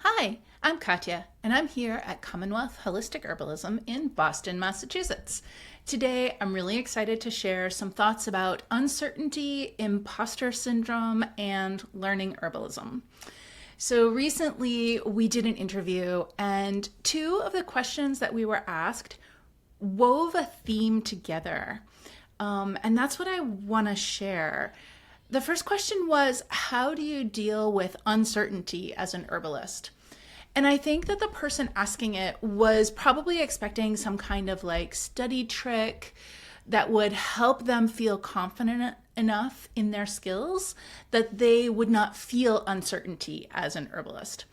Hi, I'm Katya, and I'm here at Commonwealth Holistic Herbalism in Boston, Massachusetts. Today, I'm really excited to share some thoughts about uncertainty, imposter syndrome, and learning herbalism. So recently, we did an interview, and two of the questions that we were asked wove a theme together. And that's what I want to share. The first question was, how do you deal with uncertainty as an herbalist? And I think that the person asking it was probably expecting some kind of like study trick that would help them feel confident enough in their skills that they would not feel uncertainty as an herbalist.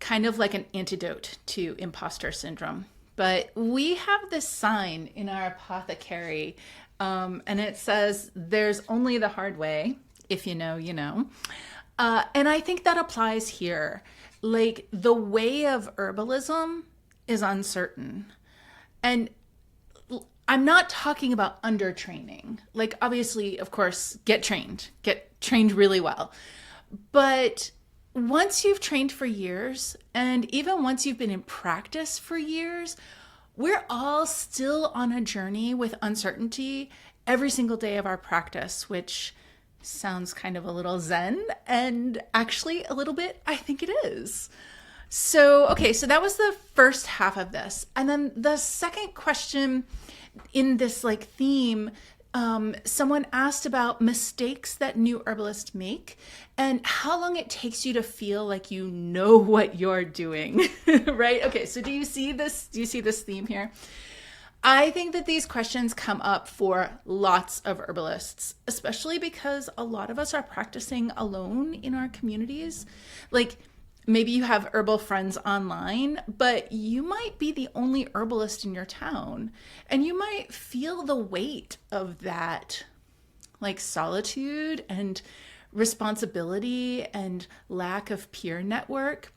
Kind of like an antidote to imposter syndrome. But we have this sign in our apothecary, and it says, there's only the hard way. If you know, you know. And I think that applies here. Like, the way of herbalism is uncertain. And I'm not talking about undertraining. Like, obviously, of course, get trained really well. But once you've trained for years, and even once you've been in practice for years, we're all still on a journey with uncertainty every single day of our practice, which sounds kind of a little zen, and actually a little bit, I think it is. So that was the first half of this. And then the second question in this like theme, someone asked about mistakes that new herbalists make and how long it takes you to feel like you know what you're doing, right? Okay, so do you see this theme here? I think that these questions come up for lots of herbalists, especially because a lot of us are practicing alone in our communities. Like, maybe you have herbal friends online, but you might be the only herbalist in your town, and you might feel the weight of that, like solitude and responsibility and lack of peer network.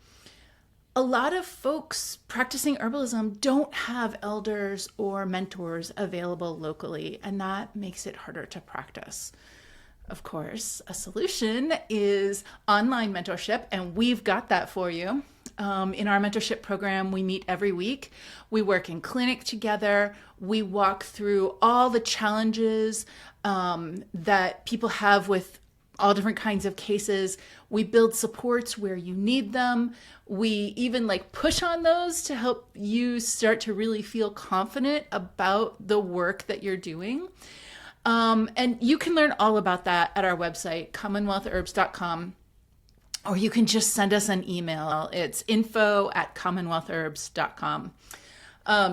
A lot of folks practicing herbalism don't have elders or mentors available locally, and that makes it harder to practice. Of course, a solution is online mentorship, and we've got that for you. In our mentorship program, we meet every week. We work in clinic together. We walk through all the challenges that people have with all different kinds of cases. We build supports where you need them. We even like push on those to help you start to really feel confident about the work that you're doing. And you can learn all about that at our website, commonwealthherbs.com, or you can just send us an email. It's info@commonwealthherbs.com.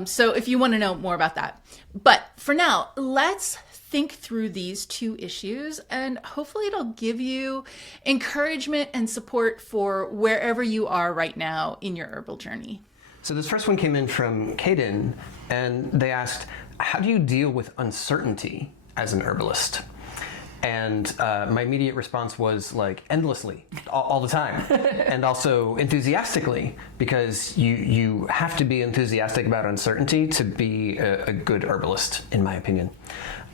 So if you want to know more about that. But for now, let's think through these two issues, and hopefully it'll give you encouragement and support for wherever you are right now in your herbal journey. So this first one came in from Kaden, and they asked, how do you deal with uncertainty as an herbalist? And my immediate response was like endlessly, all the time, and also enthusiastically, because you have to be enthusiastic about uncertainty to be a good herbalist, in my opinion.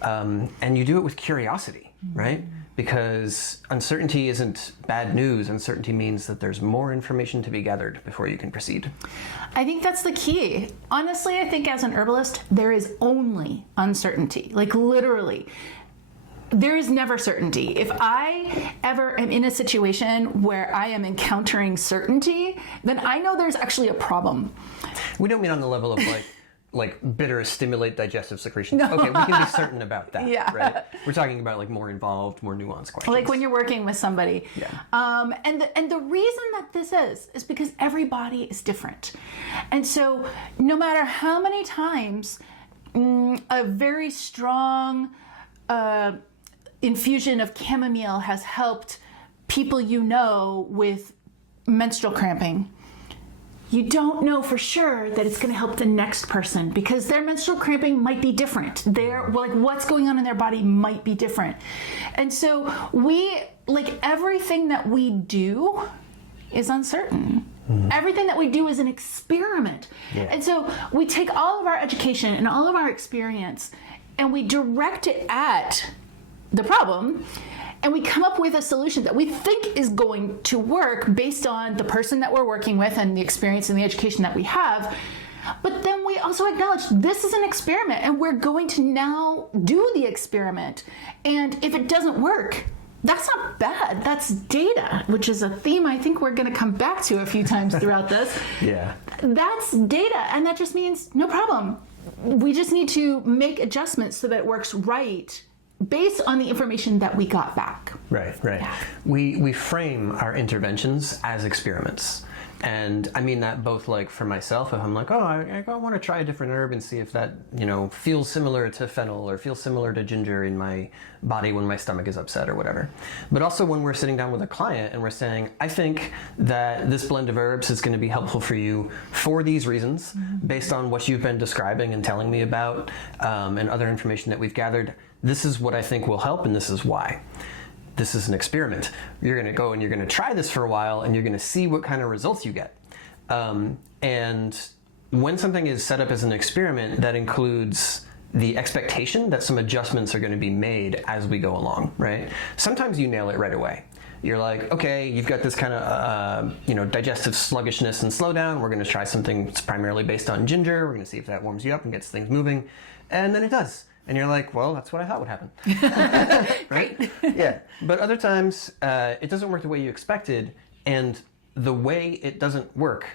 And you do it with curiosity, right? Because uncertainty isn't bad news. Uncertainty means that there's more information to be gathered before you can proceed. I think that's the key. Honestly, I think as an herbalist, there is only uncertainty, like literally. There is never certainty. If I ever am in a situation where I am encountering certainty, then I know there's actually a problem. We don't mean on the level of like bitters stimulate digestive secretions. No. Okay, we can be certain about that, yeah. Right? We're talking about like more involved, more nuanced questions. Like when you're working with somebody. Yeah. And the reason that this is because everybody is different. And so no matter how many times a very strong infusion of chamomile has helped people you know with menstrual cramping, you don't know for sure that it's going to help the next person because their menstrual cramping might be different. What's going on in their body might be different. And so everything that we do is uncertain. Mm-hmm. Everything that we do is an experiment. Yeah. And so we take all of our education and all of our experience and we direct it at the problem. and we come up with a solution that we think is going to work based on the person that we're working with and the experience and the education that we have. But then we also acknowledge this is an experiment, and we're going to now do the experiment. And if it doesn't work, that's not bad. That's data, which is a theme I think we're going to come back to a few times throughout this. Yeah. That's data, and that just means no problem. We just need to make adjustments so that it works right based on the information that we got back. Right. Yeah. We frame our interventions as experiments. And I mean that both like for myself, if I'm like, oh, I want to try a different herb and see if that, feels similar to fennel or feels similar to ginger in my body when my stomach is upset or whatever. But also when we're sitting down with a client and we're saying, I think that this blend of herbs is going to be helpful for you for these reasons, based on what you've been describing and telling me about, and other information that we've gathered. This is what I think will help, and this is why. This is an experiment. You're going to go and you're going to try this for a while, and you're going to see what kind of results you get. And when something is set up as an experiment, that includes the expectation that some adjustments are going to be made as we go along, right? Sometimes you nail it right away. You're like, okay, you've got this kind of, digestive sluggishness and slowdown. We're going to try something that's primarily based on ginger. We're going to see if that warms you up and gets things moving. And then it does. And you're like, well, that's what I thought would happen. Right? Yeah. But other times, it doesn't work the way you expected. And the way it doesn't work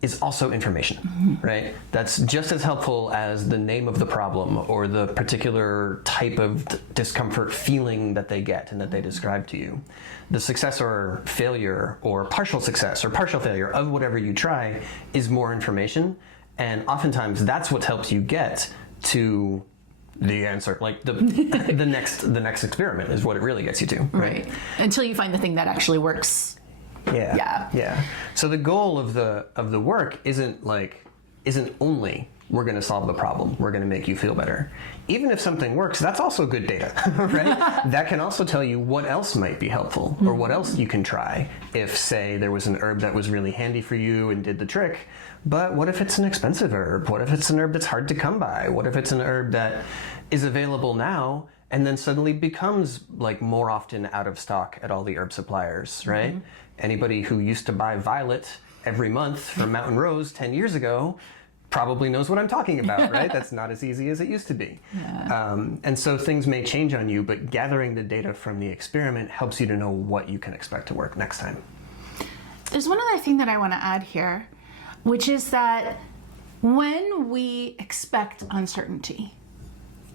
is also information, right? That's just as helpful as the name of the problem or the particular type of discomfort feeling that they get and that they describe to you. The success or failure or partial success or partial failure of whatever you try is more information. And oftentimes that's what helps you get to the answer, like the next experiment is what it really gets you to, right? Until you find the thing that actually works. Yeah. So the goal of the work isn't only we're going to solve the problem, we're going to make you feel better. Even if something works, that's also good data, right? That can also tell you what else might be helpful or what else you can try. If, say, there was an herb that was really handy for you and did the trick, but what if it's an expensive herb? What if it's an herb that's hard to come by? What if it's an herb that is available now and then suddenly becomes like more often out of stock at all the herb suppliers, right? Anybody who used to buy violet every month from Mountain Rose 10 years ago probably knows what I'm talking about, right? That's not as easy as it used to be. Yeah. And so things may change on you, but gathering the data from the experiment helps you to know what you can expect to work next time. There's one other thing that I want to add here, which is that when we expect uncertainty,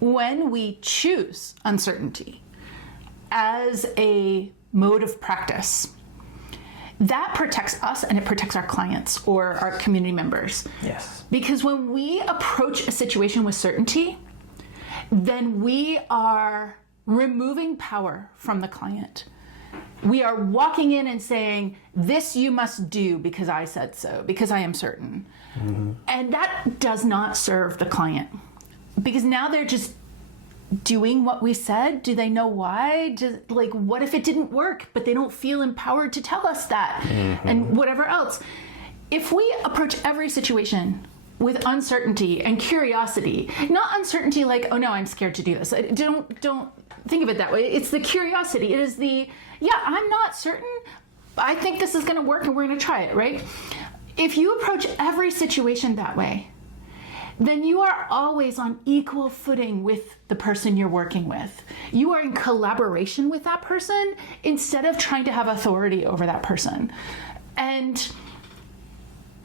when we choose uncertainty as a mode of practice, that protects us and it protects our clients or our community members. Yes. Because when we approach a situation with certainty, then we are removing power from the client. We are walking in and saying, this you must do because I said so, because I am certain. And that does not serve the client. Because now they're just doing what we said. Do they know why? What if it didn't work, but they don't feel empowered to tell us that? And whatever else. If we approach every situation with uncertainty and curiosity, not uncertainty like, oh no, I'm scared to do this. Don't think of it that way. It's the curiosity. It is I'm not certain. I think this is going to work and we're going to try it, right? If you approach every situation that way, then you are always on equal footing with the person you're working with. You are in collaboration with that person instead of trying to have authority over that person. And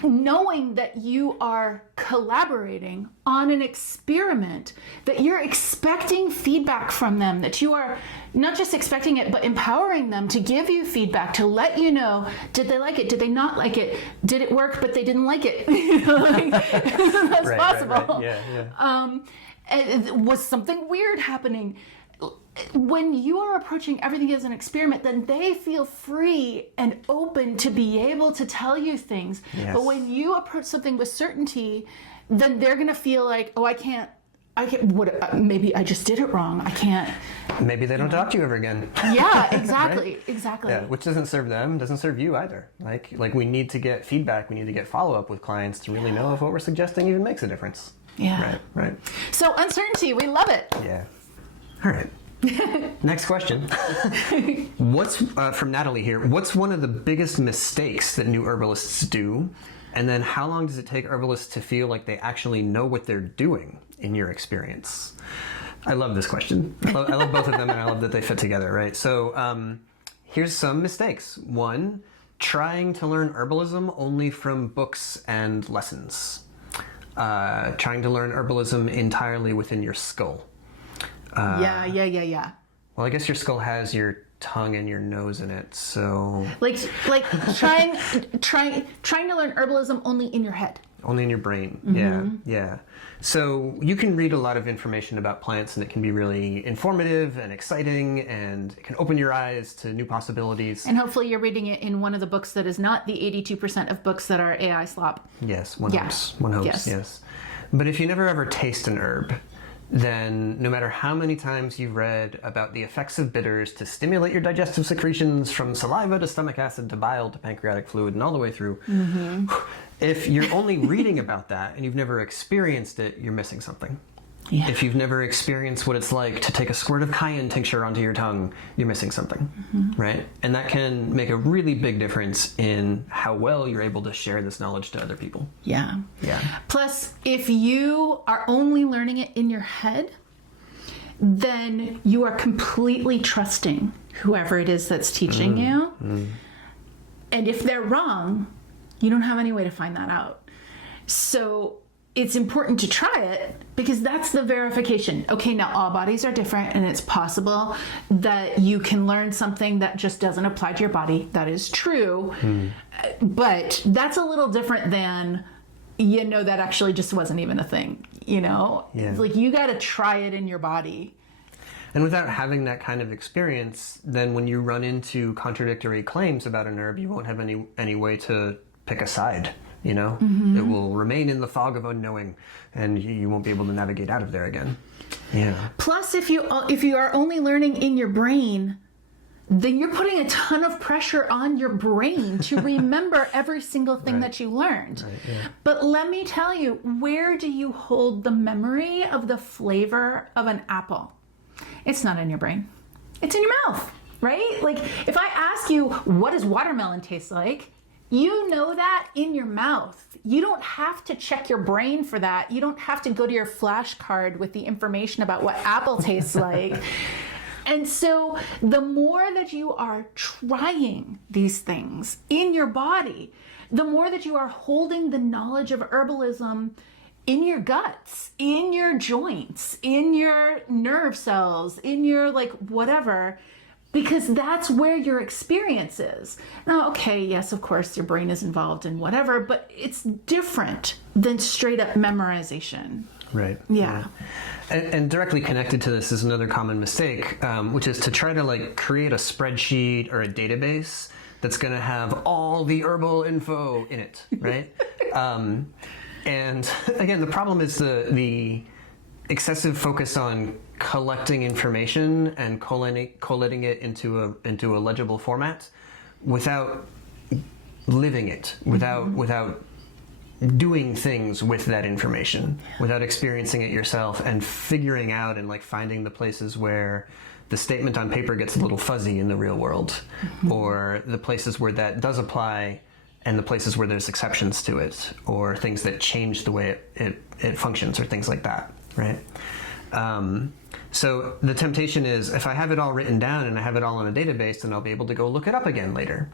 knowing that you are collaborating on an experiment, that you're expecting feedback from them, that you are not just expecting it, but empowering them to give you feedback, to let you know, did they like it? Did they not like it? Did it work, but they didn't like it? That's possible. Right. Yeah. Was something weird happening? When you are approaching everything as an experiment, then they feel free and open to be able to tell you things. Yes. But when you approach something with certainty, then they're going to feel like, oh, I can't, maybe I just did it wrong. I can't. Maybe they don't talk to you ever again. Yeah, exactly. Right? Exactly. Yeah, which doesn't serve them, doesn't serve you either. Like we need to get feedback, we need to get follow-up with clients to really know if what we're suggesting even makes a difference. Yeah. Right. So uncertainty, we love it. Yeah. All right. Next question. What's from Natalie here? What's one of the biggest mistakes that new herbalists do? And then how long does it take herbalists to feel like they actually know what they're doing in your experience? I love this question. I love both of them, and I love that they fit together, right? So here's some mistakes. One, trying to learn herbalism only from books and lessons. Trying to learn herbalism entirely within your skull. Yeah. Well, I guess your skull has your tongue and your nose in it, so... Like trying to learn herbalism only in your head. Only in your brain, yeah. So you can read a lot of information about plants, and it can be really informative and exciting, and it can open your eyes to new possibilities. And hopefully you're reading it in one of the books that is not the 82% of books that are AI slop. Yes, one hopes, yes. But if you never ever taste an herb, then no matter how many times you've read about the effects of bitters to stimulate your digestive secretions from saliva to stomach acid to bile to pancreatic fluid and all the way through, if you're only reading about that and you've never experienced it, you're missing something. Yeah. If you've never experienced what it's like to take a squirt of cayenne tincture onto your tongue, you're missing something, right? And that can make a really big difference in how well you're able to share this knowledge to other people. Yeah. Yeah. Plus, if you are only learning it in your head, then you are completely trusting whoever it is that's teaching you. And if they're wrong, you don't have any way to find that out. So it's important to try it because that's the verification. Okay, now all bodies are different, and it's possible that you can learn something that just doesn't apply to your body. That is true. But that's a little different than, that actually just wasn't even a thing, Yeah. It's like you got to try it in your body. And without having that kind of experience, then when you run into contradictory claims about an herb, you won't have any way to pick a side. It will remain in the fog of unknowing, and you won't be able to navigate out of there again. Yeah. Plus, if you are only learning in your brain, then you're putting a ton of pressure on your brain to remember every single thing that you learned. Right, yeah. But let me tell you, where do you hold the memory of the flavor of an apple? It's not in your brain. It's in your mouth, right? Like, if I ask you, what does watermelon taste like? You know that in your mouth. You don't have to check your brain for that. You don't have to go to your flashcard with the information about what apple tastes like. And so the more that you are trying these things in your body, the more that you are holding the knowledge of herbalism in your guts, in your joints, in your nerve cells, in your whatever, because that's where your experience is. Now, okay, yes, of course, your brain is involved in whatever, but it's different than straight up memorization. Right. Yeah. And directly connected to this is another common mistake, which is to try to create a spreadsheet or a database that's going to have all the herbal info in it, right? And again, the problem is the excessive focus on collecting information and collating it into a legible format without living it, without doing things with that information, without experiencing it yourself and figuring out and finding the places where the statement on paper gets a little fuzzy in the real world, or the places where that does apply and the places where there's exceptions to it, or things that change the way it functions, or things like that, right? So the temptation is, if I have it all written down and I have it all in a database, then I'll be able to go look it up again later.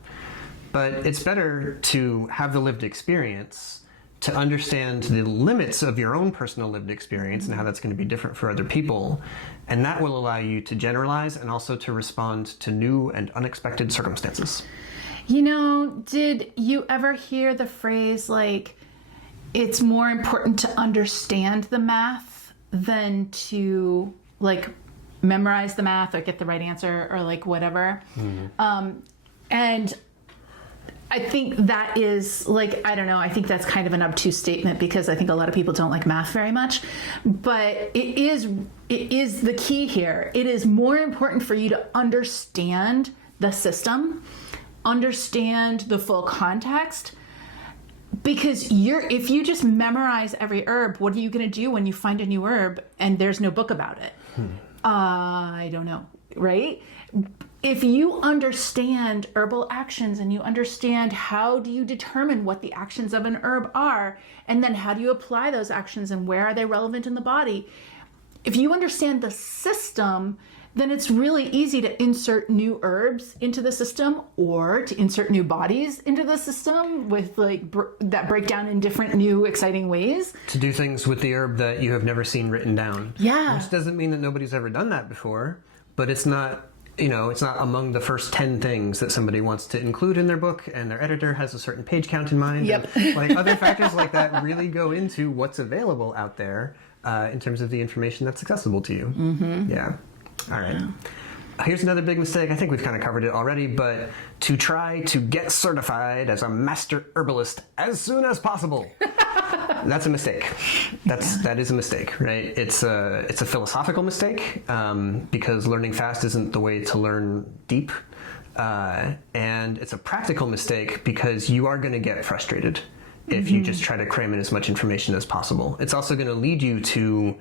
But it's better to have the lived experience, to understand the limits of your own personal lived experience and how that's going to be different for other people. And that will allow you to generalize and also to respond to new and unexpected circumstances. Did you ever hear the phrase, it's more important to understand the math than to, memorize the math or get the right answer or, whatever? And I think that is, I don't know, I think that's kind of an obtuse statement because I think a lot of people don't like math very much. But it is the key here. It is more important for you to understand the system, understand the full context, because if you just memorize every herb, what are you going to do when you find a new herb and there's no book about it? I don't know, right? If you understand herbal actions and you understand how do you determine what the actions of an herb are, and then how do you apply those actions and where are they relevant in the body, if you understand the system, then it's really easy to insert new herbs into the system or to insert new bodies into the system with like that break down in different new exciting ways. To do things with the herb that you have never seen written down. Yeah. Which doesn't mean that nobody's ever done that before, but it's not, it's not among the first 10 things that somebody wants to include in their book, and their editor has a certain page count in mind. Yep. And, like, other factors like that really go into what's available out there in terms of the information that's accessible to you. Mm-hmm. Yeah. All right. Here's another big mistake. I think we've kind of covered it already, but to try to get certified as a master herbalist as soon as possible. That's a mistake. That is a mistake, right? It's a philosophical mistake because learning fast isn't the way to learn deep, and it's a practical mistake because you are going to get frustrated if you just try to cram in as much information as possible. It's also going to lead you to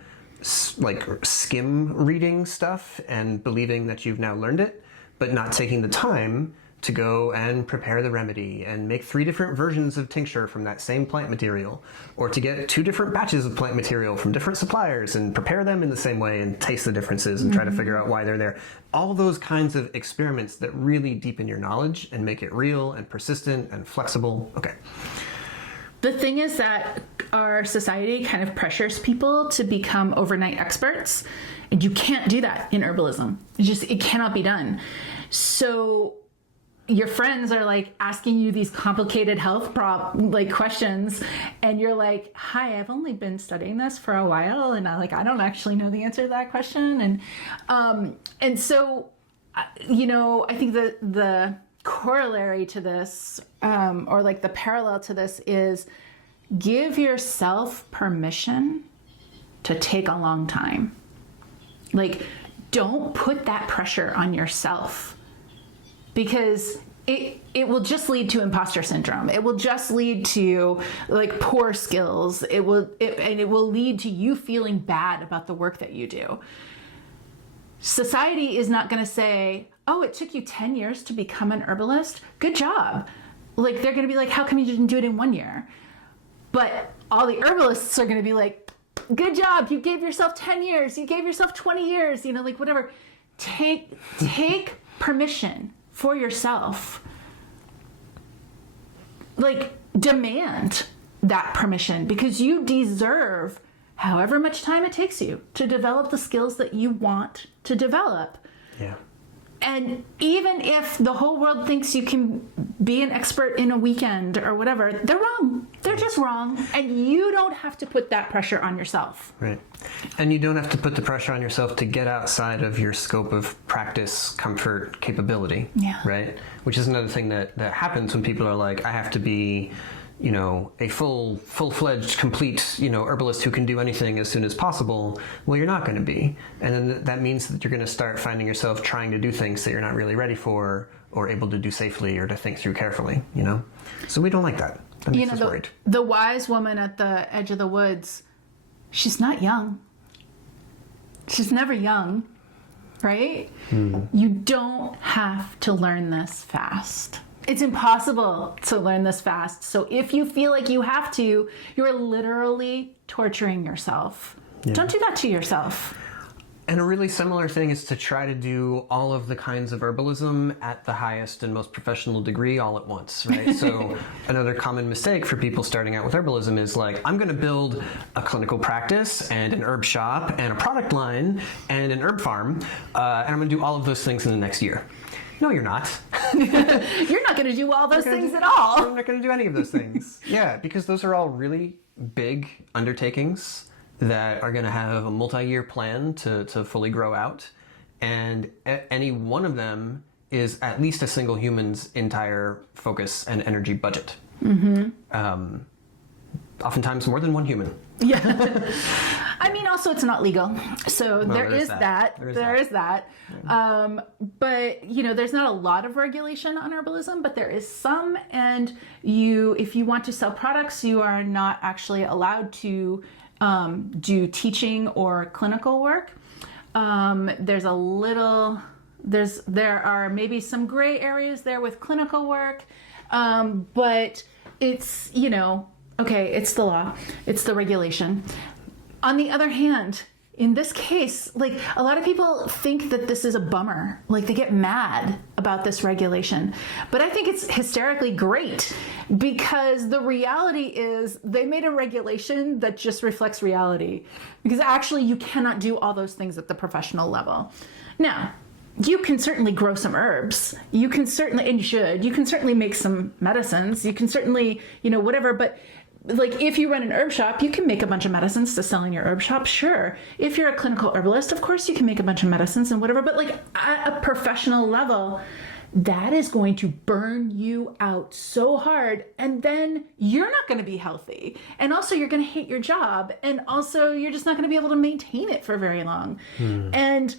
like skim reading stuff and believing that you've now learned it, but not taking the time to go and prepare the remedy and make 3 different versions of tincture from that same plant material, or to get 2 different batches of plant material from different suppliers and prepare them in the same way and taste the differences and try to figure out why they're there. All those kinds of experiments that really deepen your knowledge and make it real and persistent and flexible. Okay. The thing is that our society kind of pressures people to become overnight experts, and you can't do that in herbalism. It cannot be done. So your friends are like asking you these complicated health questions, and you're like, hi, I've only been studying this for a while, and I don't actually know the answer to that question. And so, I think the corollary to this, or like the parallel to this, is give yourself permission to take a long time. Like, don't put that pressure on yourself, because it will just lead to imposter syndrome. It will just lead to like poor skills. It will lead to you feeling bad about the work that you do. Society is not going to say, oh, it took you 10 years to become an herbalist. Good job. Like, they're going to be like, how come you didn't do it in 1 year? But all the herbalists are going to be like, good job. You gave yourself 10 years. You gave yourself 20 years, whatever. Take permission for yourself. Like, demand that permission, because you deserve however much time it takes you to develop the skills that you want to develop. Yeah. And even if the whole world thinks you can be an expert in a weekend or whatever, they're wrong. They're just wrong. And you don't have to put that pressure on yourself. Right. And you don't have to put the pressure on yourself to get outside of your scope of practice, comfort, capability. Yeah. Right? Which is another thing that happens when people are like, I have to be, a full-fledged, complete, herbalist who can do anything as soon as possible. Well, you're not going to be. And then that means that you're going to start finding yourself trying to do things that you're not really ready for or able to do safely or to think through carefully, So we don't like that. That makes us worried. The wise woman at the edge of the woods, she's not young. She's never young, right? You don't have to learn this fast. It's impossible to learn this fast. So if you feel like you have to, you're literally torturing yourself. Yeah. Don't do that to yourself. And a really similar thing is to try to do all of the kinds of herbalism at the highest and most professional degree all at once, right? So another common mistake for people starting out with herbalism is like, I'm going to build a clinical practice and an herb shop and a product line and an herb farm, and I'm going to do all of those things in the next year. No, you're not. You're not going to do all those things at all. I'm not going to do any of those things. Yeah, because those are all really big undertakings that are going to have a multi-year plan to fully grow out. And any one of them is at least a single human's entire focus and energy budget. Mm-hmm. Oftentimes more than one human. Yeah. I mean, also it's not legal. So well, there is that. There is that. Yeah. But, there's not a lot of regulation on herbalism, but there is some. And if you want to sell products, you are not actually allowed to do teaching or clinical work. There are maybe some gray areas there with clinical work, but it's, okay, it's the law, it's the regulation. On the other hand, in this case, like, a lot of people think that this is a bummer. Like, they get mad about this regulation. But I think it's hysterically great, because the reality is they made a regulation that just reflects reality. Because actually, you cannot do all those things at the professional level. Now, you can certainly grow some herbs. You can certainly, and you should, you can certainly make some medicines. You can certainly, whatever, but like, if you run an herb shop, you can make a bunch of medicines to sell in your herb shop, sure. If you're a clinical herbalist, of course you can make a bunch of medicines and whatever, but like, at a professional level, that is going to burn you out so hard, and then you're not going to be healthy, and also you're going to hate your job, and also you're just not going to be able to maintain it for very long. And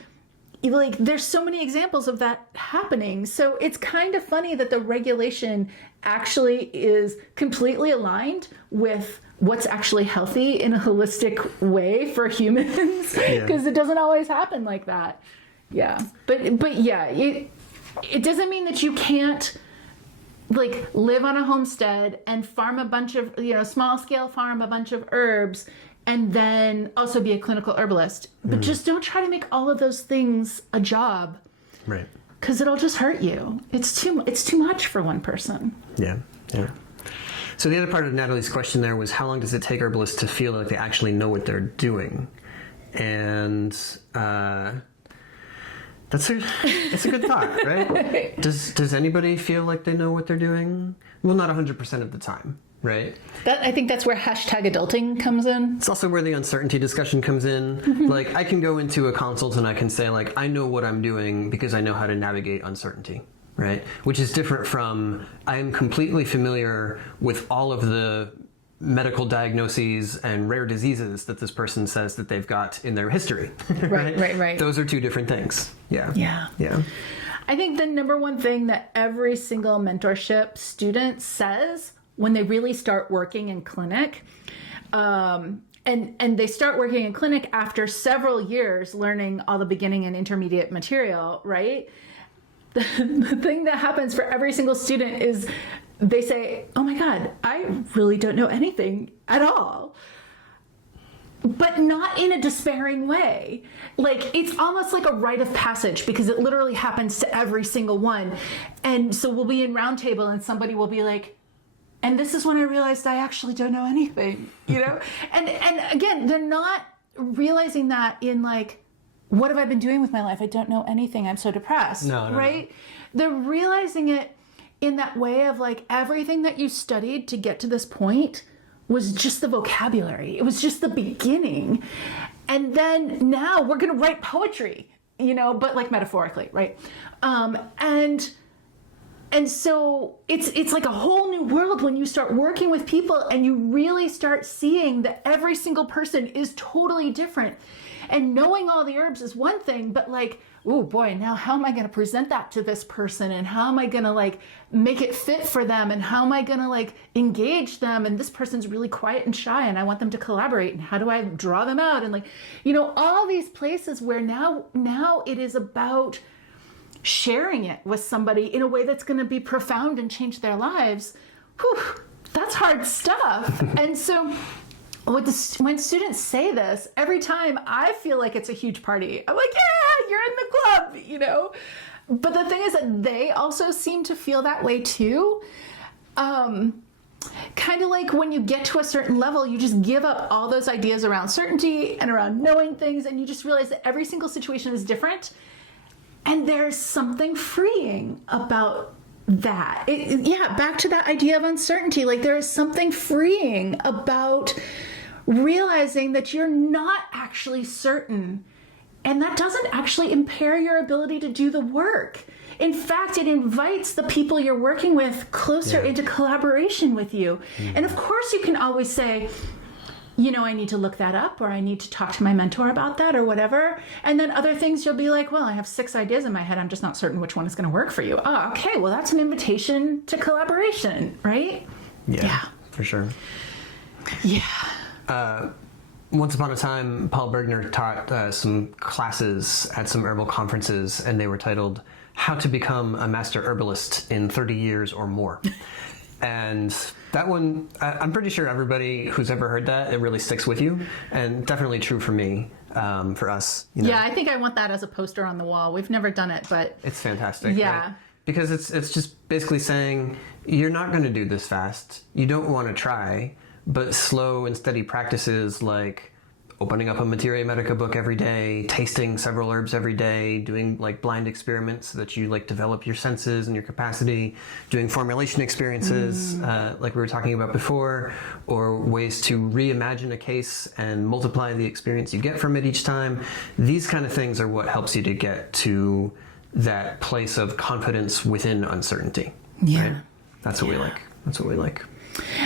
like, there's so many examples of that happening. So it's kind of funny that the regulation actually is completely aligned with what's actually healthy in a holistic way for humans, because it doesn't always happen like that. Yeah. But yeah, it doesn't mean that you can't, like, live on a homestead and farm a bunch of, small scale farm a bunch of herbs, and then also be a clinical herbalist. But just don't try to make all of those things a job. Right. Because it'll just hurt you. It's too much for one person. Yeah. So the other part of Natalie's question there was, how long does it take herbalists to feel like they actually know what they're doing? And it's a good thought, right? Does anybody feel like they know what they're doing? Well, not 100% of the time. Right. I think that's where #adulting comes in. It's also where the uncertainty discussion comes in. Like, I can go into a consult and I can say, like, I know what I'm doing because I know how to navigate uncertainty, right? Which is different from, I am completely familiar with all of the medical diagnoses and rare diseases that this person says that they've got in their history. Right. Those are two different things. Yeah. I think the number one thing that every single mentorship student says when they really start working in clinic, and they start working in clinic after several years learning all the beginning and intermediate material, right? The thing that happens for every single student is they say, oh my God, I really don't know anything at all. But not in a despairing way. Like, it's almost like a rite of passage, because it literally happens to every single one. And so we'll be in roundtable and somebody will be like, and this is when I realized I actually don't know anything, And again, they're not realizing that in, like, what have I been doing with my life? I don't know anything. I'm so depressed. No. They're realizing it in that way of, like, everything that you studied to get to this point was just the vocabulary. It was just the beginning. And then now we're going to write poetry, but, like, metaphorically, right? And so it's like a whole new world when you start working with people and you really start seeing that every single person is totally different. And knowing all the herbs is one thing, but, like, oh boy, now how am I going to present that to this person? And how am I going to, like, make it fit for them? And how am I going to, like, engage them? And this person's really quiet and shy and I want them to collaborate. And how do I draw them out? And, like, all these places where now it is about sharing it with somebody in a way that's going to be profound and change their lives. Whew, that's hard stuff. And so when students say this, every time I feel like it's a huge party. I'm like, yeah, you're in the club, But the thing is that they also seem to feel that way too. Kind of like when you get to a certain level, you just give up all those ideas around certainty and around knowing things, and you just realize that every single situation is different. And there's something freeing about that. Back to that idea of uncertainty. Like, there is something freeing about realizing that you're not actually certain. And that doesn't actually impair your ability to do the work. In fact, it invites the people you're working with closer into collaboration with you. And of course, you can always say, I need to look that up, or I need to talk to my mentor about that, or whatever. And then other things you'll be like, well, I have 6 ideas in my head. I'm just not certain which one is going to work for you. Oh, okay. Well, that's an invitation to collaboration, right? Yeah, for sure. Yeah. once upon a time, Paul Bergner taught some classes at some herbal conferences, and they were titled "How to Become a Master Herbalist in 30 Years or More." And that one, I'm pretty sure everybody who's ever heard that, it really sticks with you, and definitely true for me, for us. Yeah, I think I want that as a poster on the wall. We've never done it, but it's fantastic. Yeah. Right? Because it's just basically saying, you're not going to do this fast. You don't want to try, but slow and steady practices like opening up a Materia Medica book every day, tasting several herbs every day, doing like blind experiments so that you like develop your senses and your capacity, doing formulation experiences like we were talking about before, or ways to reimagine a case and multiply the experience you get from it each time. These kind of things are what helps you to get to that place of confidence within uncertainty. Yeah. Right? That's what we like. That's what we like.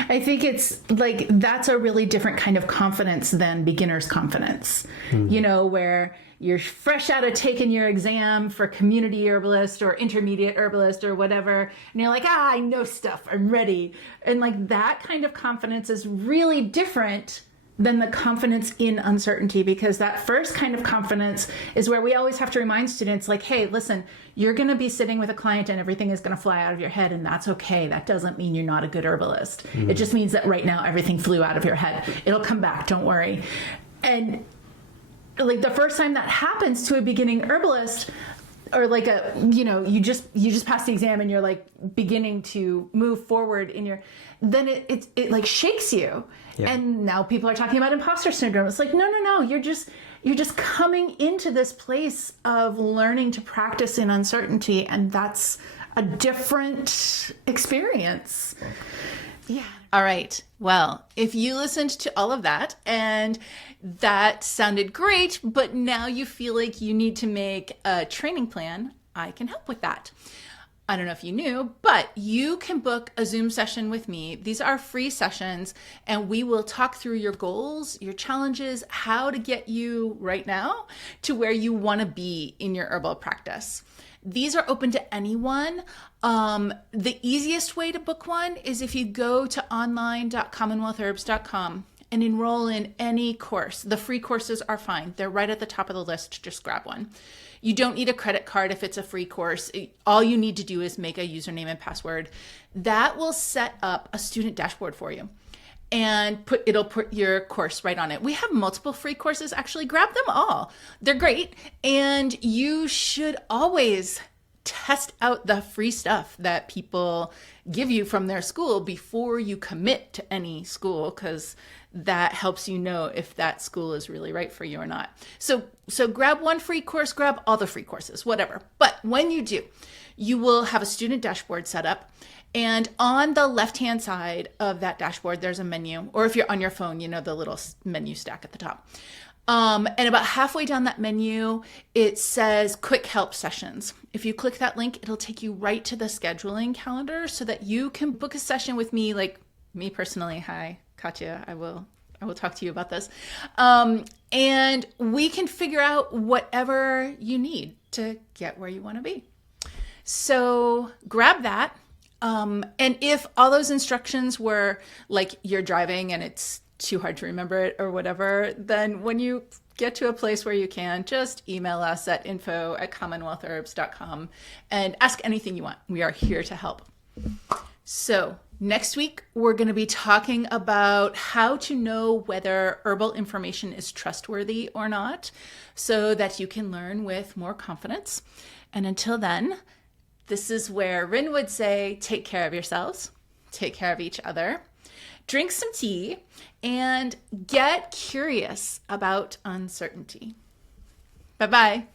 I think it's like that's a really different kind of confidence than beginner's confidence, you know, where you're fresh out of taking your exam for community herbalist or intermediate herbalist or whatever. And you're like, I know stuff. I'm ready. And like that kind of confidence is really different than the confidence in uncertainty, because that first kind of confidence is where we always have to remind students like, hey, listen, you're going to be sitting with a client and everything is going to fly out of your head, and that's okay. That doesn't mean you're not a good herbalist. It just means that right now everything flew out of your head. It'll come back, don't worry. And like the first time that happens to a beginning herbalist, or like a, you know, you just passed the exam and you're like beginning to move forward in your, then it like shakes you. Yeah. And now people are talking about imposter syndrome. It's like, no, you're just coming into this place of learning to practice in uncertainty, and that's a different experience. Yeah. All right. Well, if you listened to all of that and that sounded great, but now you feel like you need to make a training plan, I can help with that. I don't know if you knew, but you can book a Zoom session with me. These are free sessions, and we will talk through your goals, your challenges, how to get you right now to where you want to be in your herbal practice. These are open to anyone. The easiest way to book one is if you go to online.commonwealthherbs.com and enroll in any course. The free courses are fine. They're right at the top of the list. Just grab one. You don't need a credit card if it's a free course. All you need to do is make a username and password. That will set up a student dashboard for you, and it'll put your course right on it. We have multiple free courses. Actually, grab them all. They're great. And you should always test out the free stuff that people give you from their school before you commit to any school, because that helps you know if that school is really right for you or not. So grab one free course, grab all the free courses, whatever. But when you do, you will have a student dashboard set up. And on the left-hand side of that dashboard, there's a menu. Or if you're on your phone, you know, the little menu stack at the top. And about halfway down that menu, it says quick help sessions. If you click that link, it'll take you right to the scheduling calendar so that you can book a session with me, like me personally. Hi, Katya. I will talk to you about this. And we can figure out whatever you need to get where you want to be. So grab that. And if all those instructions were like you're driving and it's too hard to remember it or whatever, then when you get to a place where you can, just email us at info@commonwealthherbs.com and ask anything you want. We are here to help. So next week, we're going to be talking about how to know whether herbal information is trustworthy or not, so that you can learn with more confidence. And until then, this is where Rin would say, take care of yourselves, take care of each other, drink some tea, and get curious about uncertainty. Bye-bye.